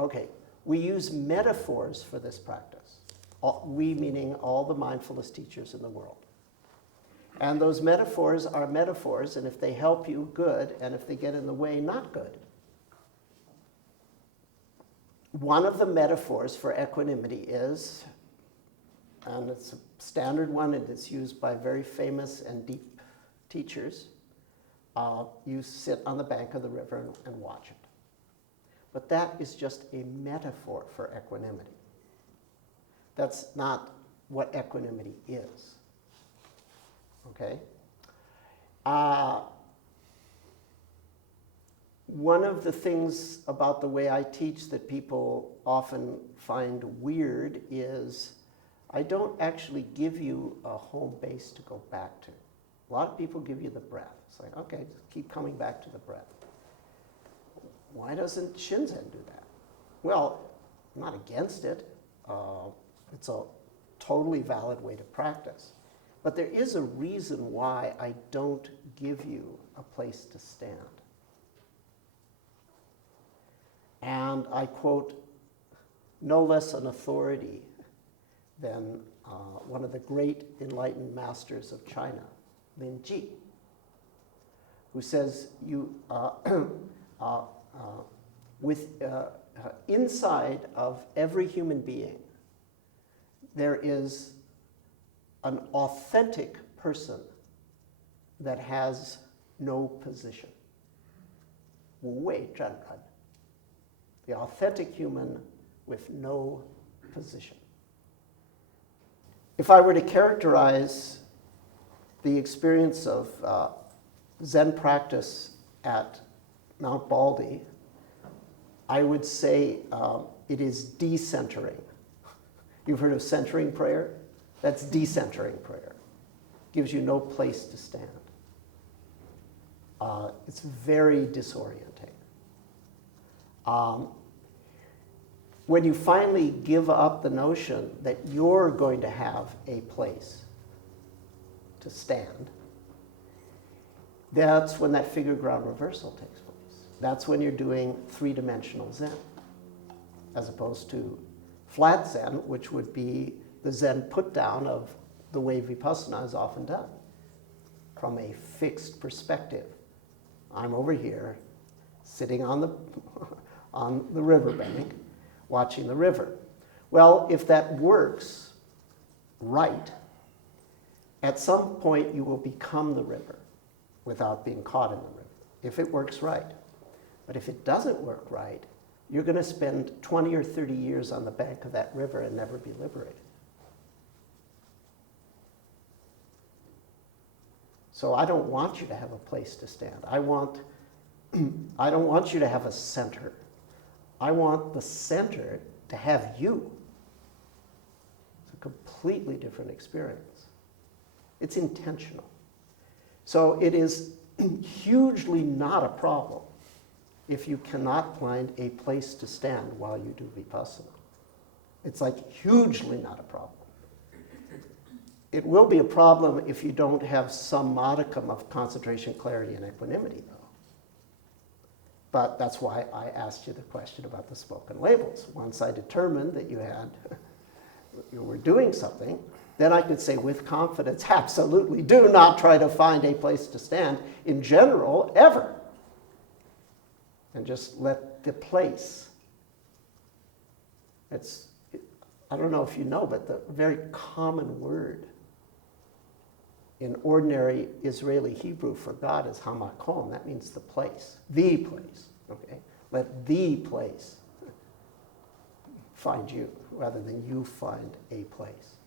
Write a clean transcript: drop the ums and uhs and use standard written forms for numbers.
Okay, we use metaphors for this practice. We meaning all the mindfulness teachers in the world. And those metaphors are metaphors, and if they help you, good, and if they get in the way, not good. One of the metaphors for equanimity is, and it's a standard one, and it's used by very famous and deep teachers, you sit on the bank of the river and watch it. But that is just a metaphor for equanimity. That's not what equanimity is. Okay? One of the things about the way I teach that people often find weird is I don't actually give you a home base to go back to. A lot of people give you the breath. It's like, okay, just keep coming back to the breath. Why doesn't Shinzen do that? Well, I'm not against it. It's a totally valid way to practice. But there is a reason why I don't give you a place to stand. And I quote no less an authority than one of the great enlightened masters of China, Lin Ji, who says, inside of every human being, there is an authentic person that has no position. 无畏战人. The authentic human with no position. If I were to characterize the experience of Zen practice at Mount Baldy, I would say it is decentering. You've heard of centering prayer? That's decentering prayer. Gives you no place to stand. It's very disorienting. When you finally give up the notion that you're going to have a place to stand, that's when that figure ground reversal takes place. That's when you're doing three-dimensional Zen, as opposed to flat Zen, which would be the Zen put down of the way Vipassana is often done, from a fixed perspective. I'm over here, sitting on the riverbank, watching the river. Well, if that works right, at some point you will become the river without being caught in the river, if it works right. But if it doesn't work right, you're going to spend 20 or 30 years on the bank of that river and never be liberated. So I don't want you to have a place to stand. I don't want you to have a center. I want the center to have you. It's a completely different experience. It's intentional. So it is hugely not a problem if you cannot find a place to stand while you do Vipassana. It's like hugely not a problem. It will be a problem if you don't have some modicum of concentration, clarity, and equanimity, though. But that's why I asked you the question about the spoken labels. Once I determined that you were doing something, then I could say with confidence, absolutely, do not try to find a place to stand in general, ever. And just let the place. I don't know if you know, but the very common word in ordinary Israeli Hebrew for God is hamakom. That means the place, okay? Let the place find you rather than you find a place.